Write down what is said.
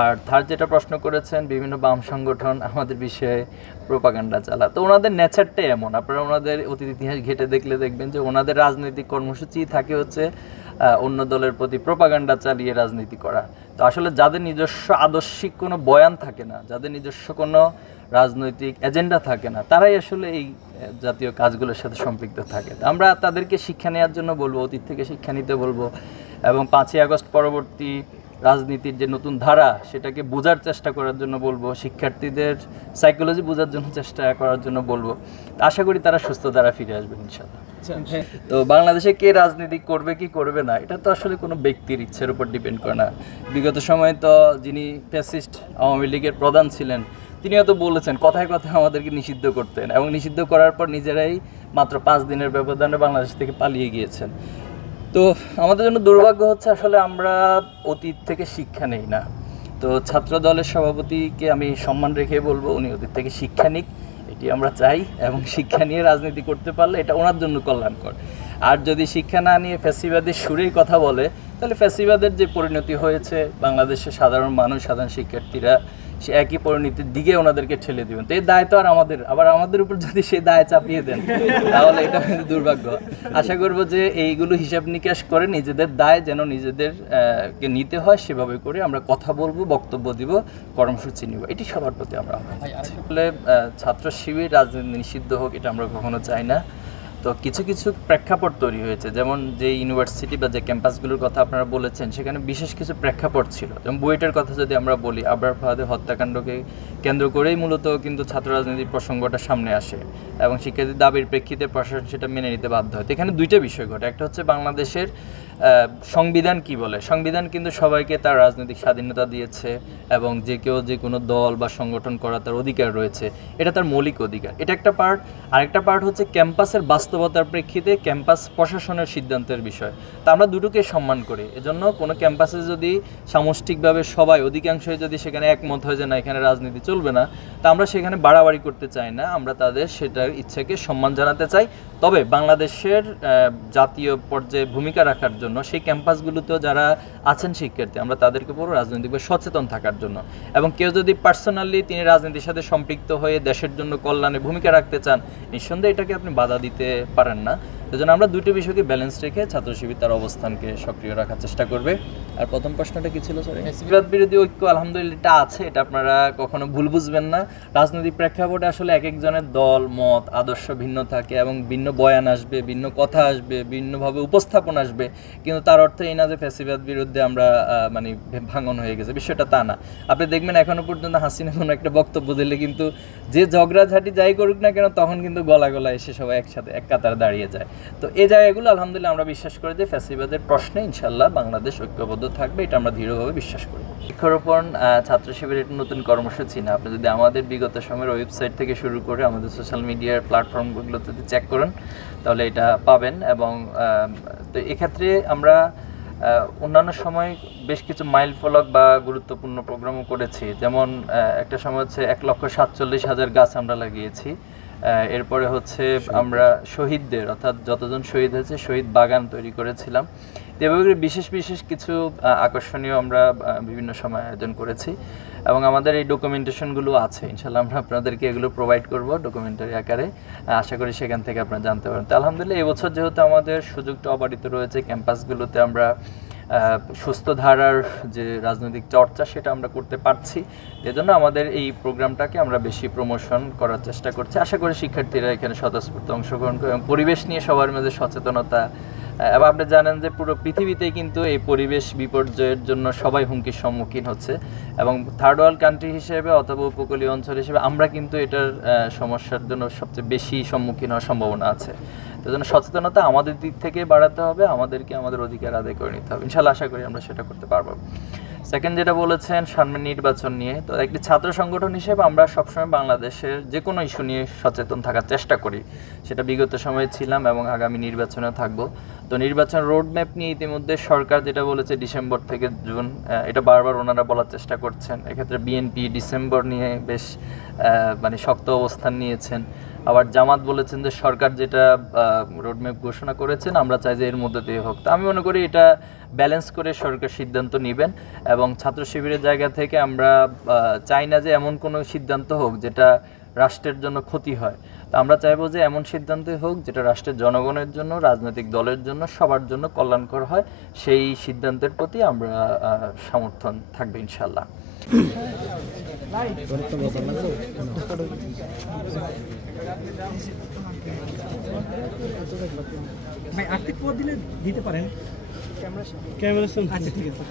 আর third যেটা প্রশ্ন করেছেন, বিভিন্ন বাম সংগঠন আমাদের বিষয়ে প্রোপাগান্ডা চালা। তো ওনাদের নেচারটাই এমন, আপনারা ওনাদের অতীত ইতিহাস ঘেটে দেখলে দেখবেন যে ওনাদের রাজনৈতিক কর্মসূচি থাকে হচ্ছে অন্য দলের প্রতি প্রোপাগান্ডা চালিয়ে রাজনীতি করা। তো আসলে যাদের নিজস্ব আদর্শিক কোনো বয়ান থাকে না, যাদের নিজস্ব কোনো রাজনৈতিক এজেন্ডা থাকে না, তারাই আসলে এই জাতীয় কাজগুলোর সাথে সম্পৃক্ত থাকে। আমরা তাদেরকে শিক্ষা নেওয়ার জন্য বলবো, অতীত থেকে শিক্ষা নিতে বলবো, এবং 5ই আগস্ট পরবর্তী রাজনীতির যে নতুন ধারা সেটাকে বোঝার চেষ্টা করার জন্য বলবো, শিক্ষার্থীদের সাইকোলজি বোঝার জন্য চেষ্টা করার জন্য বলবো। আশা করি তারা সুস্থ ধারা ফিরে আসবেন ইনশাআল্লাহ। তো বাংলাদেশে কে রাজনীতি করবে কি করবে না, এটা তো আসলে কোনো ব্যক্তির ইচ্ছের উপর ডিপেন্ড করে না। বিগত সময়ে তো যিনি ফ্যাসিস্ট আওয়ামী লীগের প্রধান ছিলেন, তিনিও তো বলেছেন কথায় কথায় আমাদেরকে নিষিদ্ধ করতেন, এবং নিষিদ্ধ করার পর নিজেরাই মাত্র 5 দিনের ব্যবধানে বাংলাদেশ থেকে পালিয়ে গিয়েছেন। তো আমাদের জন্য দুর্ভাগ্য হচ্ছে আসলে আমরা অতীত থেকে শিক্ষা নেই না। তো ছাত্র দলের সভাপতিকে আমি সম্মান রেখে বলবো, উনি অতীত থেকে শিক্ষা নিক, এটি আমরা চাই, এবং শিক্ষা নিয়ে রাজনীতি করতে পারলে এটা ওনার জন্য কল্যাণকর। আর যদি শিক্ষা না নিয়ে ফ্যাসিবাদের সুরেই কথা বলে, তাহলে ফ্যাসিবাদের যে পরিণতি হয়েছে বাংলাদেশের সাধারণ মানুষ, সাধারণ শিক্ষার্থীরা সে একই পরিণতির দিকে ওনাদেরকে ঠেলে দিবেন। তো এই দায় তো আর আমাদের উপর যদি সেই দায় চাপিয়ে দেন, তাহলে এটা কিন্তু দুর্ভাগ্য। আশা করব যে এইগুলো হিসাব নিকাশ করে নিজেদের দায় যেন কে নিতে হয়, সেভাবে করে আমরা কথা বলবো, বক্তব্য দিব, কর্মসূচি নিব, এটি সবার প্রতি আমরা আসলে ছাত্র শিবির রাজনীতি নিষিদ্ধ হোক, এটা আমরা কখনো চাই না। তো কিছু কিছু প্রেক্ষাপট তৈরি হয়েছে, যেমন যে ইউনিভার্সিটি বা যে ক্যাম্পাসগুলোর কথা আপনারা বলেছেন, সেখানে বিশেষ কিছু প্রেক্ষাপট ছিল। যেমন বুয়েটের কথা যদি আমরা বলি, আবরার ফাহাদের হত্যাকাণ্ডকে কেন্দ্র করেই মূলত কিন্তু ছাত্র রাজনীতির প্রসঙ্গটা সামনে আসে, এবং শিক্ষার্থীর দাবির প্রেক্ষিতে প্রশাসন সেটা মেনে নিতে বাধ্য হয়। তো এখানে দুইটা বিষয় ঘটে। একটা হচ্ছে বাংলাদেশের সংবিধান কি বলে। সংবিধান কিন্তু সবাইকে তার রাজনৈতিক স্বাধীনতা দিয়েছে, এবং যে কেউ যে কোনো দল বা সংগঠন করার তার অধিকার রয়েছে, এটা তার মৌলিক অধিকার। এটা একটা পার্ট। আরেকটা পার্ট হচ্ছে ক্যাম্পাসের বাস্তবতার প্রেক্ষিতে ক্যাম্পাস প্রশাসনের সিদ্ধান্তের বিষয়। তা আমরা দুটোকে সম্মান করি। এজন্য কোনো ক্যাম্পাসে যদি সামষ্টিকভাবে সবাই, অধিকাংশই যদি সেখানে একমত হয় যে না, এখানে রাজনীতি চলবে না, তা আমরা সেখানে বাড়াবাড়ি করতে চাই না, আমরা তাদের সেটার ইচ্ছাকে সম্মান জানাতে চাই। তবে বাংলাদেশের জাতীয় পর্যায়ে ভূমিকা রাখার জন্য সেই ক্যাম্পাসগুলোতেও যারা আছেন শিক্ষার্থী, আমরা তাদেরকে পুরো রাজনৈতিকভাবে সচেতন থাকার জন্য, এবং কেউ যদি পার্সোনালি তিনি রাজনীতির সাথে সম্পৃক্ত হয়ে দেশের জন্য কল্যাণে ভূমিকা রাখতে চান, নিঃসন্দেহে এটাকে আপনি বাধা দিতে পারেন না। সেজন্য আমরা দুটো বিষয়কে ব্যালেন্স রেখে ছাত্র শিবির তার অবস্থানকে সক্রিয় রাখার চেষ্টা করবে। আর প্রথম প্রশ্নটা কি ছিল? ফ্যাসিবাদ বিরোধী ঐক্য আলহামদুলিল্লাহ এটা আছে, এটা আপনারা কখনো ভুল বুঝবেন না। রাজনৈতিক প্রেক্ষাপটে আসলে এক একজনের দল মত আদর্শ ভিন্ন থাকে, এবং ভিন্ন বয়ান আসবে, ভিন্ন কথা আসবে, ভিন্নভাবে উপস্থাপন আসবে, কিন্তু তার অর্থ এই না যে ফ্যাসিবাদ বিরুদ্ধে আমরা মানে ভাঙন হয়ে গেছে, বিষয়টা তা না। আপনি দেখবেন এখনো পর্যন্ত হাসিনা কোনো একটা বক্তব্য দিলে কিন্তু যে ঝগড়াঝাটি যাই করুক না কেন, তখন কিন্তু গলা এসে সবাই একসাথে এক কাতারে দাঁড়িয়ে যায়। তো এই জায়গাগুলো আলহামদুলিল্লাহ আমরা বিশ্বাস করি যে ফ্যাসিবাদের প্রশ্নে ইনশাল্লাহ বাংলাদেশ ঐক্যবদ্ধ থাকবে, এটা আমরা দৃঢ়ভাবে বিশ্বাস করি। বৃক্ষরোপণ ছাত্র শিবিরের নতুন কর্মসূচি না, আপনি যদি আমাদের বিগত সময়ের ওয়েবসাইট থেকে শুরু করে আমাদের সোশ্যাল মিডিয়ার প্ল্যাটফর্মগুলো যদি চেক করেন, তাহলে এটা পাবেন। এবং তো এক্ষেত্রে আমরা অন্যান্য সময় বেশ কিছু মাইল ফলক বা গুরুত্বপূর্ণ প্রোগ্রামও করেছি। যেমন একটা সময় হচ্ছে 1,47,000 গাছ আমরা লাগিয়েছি। এরপরে হচ্ছে আমরা শহীদদের, অর্থাৎ যতজন শহীদ হয়েছে, শহীদ বাগান তৈরি করেছিলাম। এভাবে বিশেষ বিশেষ কিছু আকর্ষণীয় আমরা বিভিন্ন সময় আয়োজন করেছি, এবং আমাদের এই ডকুমেন্টেশনগুলো আছে। ইনশাল্লাহ আমরা আপনাদেরকে এগুলো প্রোভাইড করব ডকুমেন্টারি আকারে। আশা করি সেখান থেকে আপনারা জানতে পারেন। তো আলহামদুলিল্লাহ এবছর যেহেতু আমাদের সুযোগটা অবারিত রয়েছে, ক্যাম্পাসগুলোতে আমরা সুস্থ ধারার যে রাজনৈতিক চর্চা সেটা আমরা করতে পারছি, এজন্য আমাদের এই প্রোগ্রামটাকে আমরা বেশি প্রমোশন করার চেষ্টা করছি। আশা করি শিক্ষার্থীরা এখানে স্বতঃস্ফূর্ত অংশগ্রহণ করে, এবং পরিবেশ নিয়ে সবার মাঝে সচেতনতা। এবং আপনি জানেন যে পুরো পৃথিবীতেই কিন্তু এই পরিবেশ বিপর্যয়ের জন্য সবাই হুমকির সম্মুখীন হচ্ছে, এবং থার্ড ওয়ার্ল্ড কান্ট্রি হিসেবে অথবা উপকূলীয় অঞ্চল হিসেবে আমরা কিন্তু এটার সমস্যার জন্য সবচেয়ে বেশি সম্মুখীন হওয়ার সম্ভাবনা আছে। তো জন্য সচেতনতা আমাদের দিক থেকে বাড়াতে হবে, আমাদেরকে আমাদের অধিকার আদায় করে নিতে হবে। ইনশাআল্লাহ আশা করি আমরা সেটা করতে পারবো। সেকেন্ড যেটা বলেছেন সামনে নির্বাচন নিয়ে, তো একটি ছাত্র সংগঠন হিসেবে আমরা সবসময় বাংলাদেশের যে কোনো ইস্যু নিয়ে সচেতন থাকার চেষ্টা করি, সেটা বিগত সময়ে ছিলাম এবং আগামী নির্বাচনেও থাকবো। তো নির্বাচন রোডম্যাপ নিয়ে ইতিমধ্যে সরকার যেটা বলেছে ডিসেম্বর থেকে জুন, এটা বারবার ওনারা বলার চেষ্টা করছেন। এক্ষেত্রে বিএনপি ডিসেম্বর নিয়ে বেশ মানে শক্ত অবস্থান নিয়েছেন। আবার জামাত বলেছেন যে সরকার যেটা রোডম্যাপ ঘোষণা করেছেন আমরা চাই যে এর মধ্যে দিয়ে হোক। তো আমি মনে করি এটা ব্যালেন্স করে সরকার সিদ্ধান্ত নেবেন এবং ছাত্র শিবিরের জায়গা থেকে আমরা চাই না যে এমন কোনো সিদ্ধান্ত হোক যেটা রাষ্ট্রের জন্য ক্ষতি হয়। তো আমরা চাইবো যে এমন সিদ্ধান্তই হোক যেটা রাষ্ট্রের জনগণের জন্য, রাজনৈতিক দলের জন্য, সবার জন্য কল্যাণকর হয়। সেই সিদ্ধান্তের প্রতি আমরা সমর্থন থাকবে ইনশাল্লাহ। ভাই আর্থিক পদ দিলে দিতে পারেন ক্যামেরা। আচ্ছা ঠিক আছে।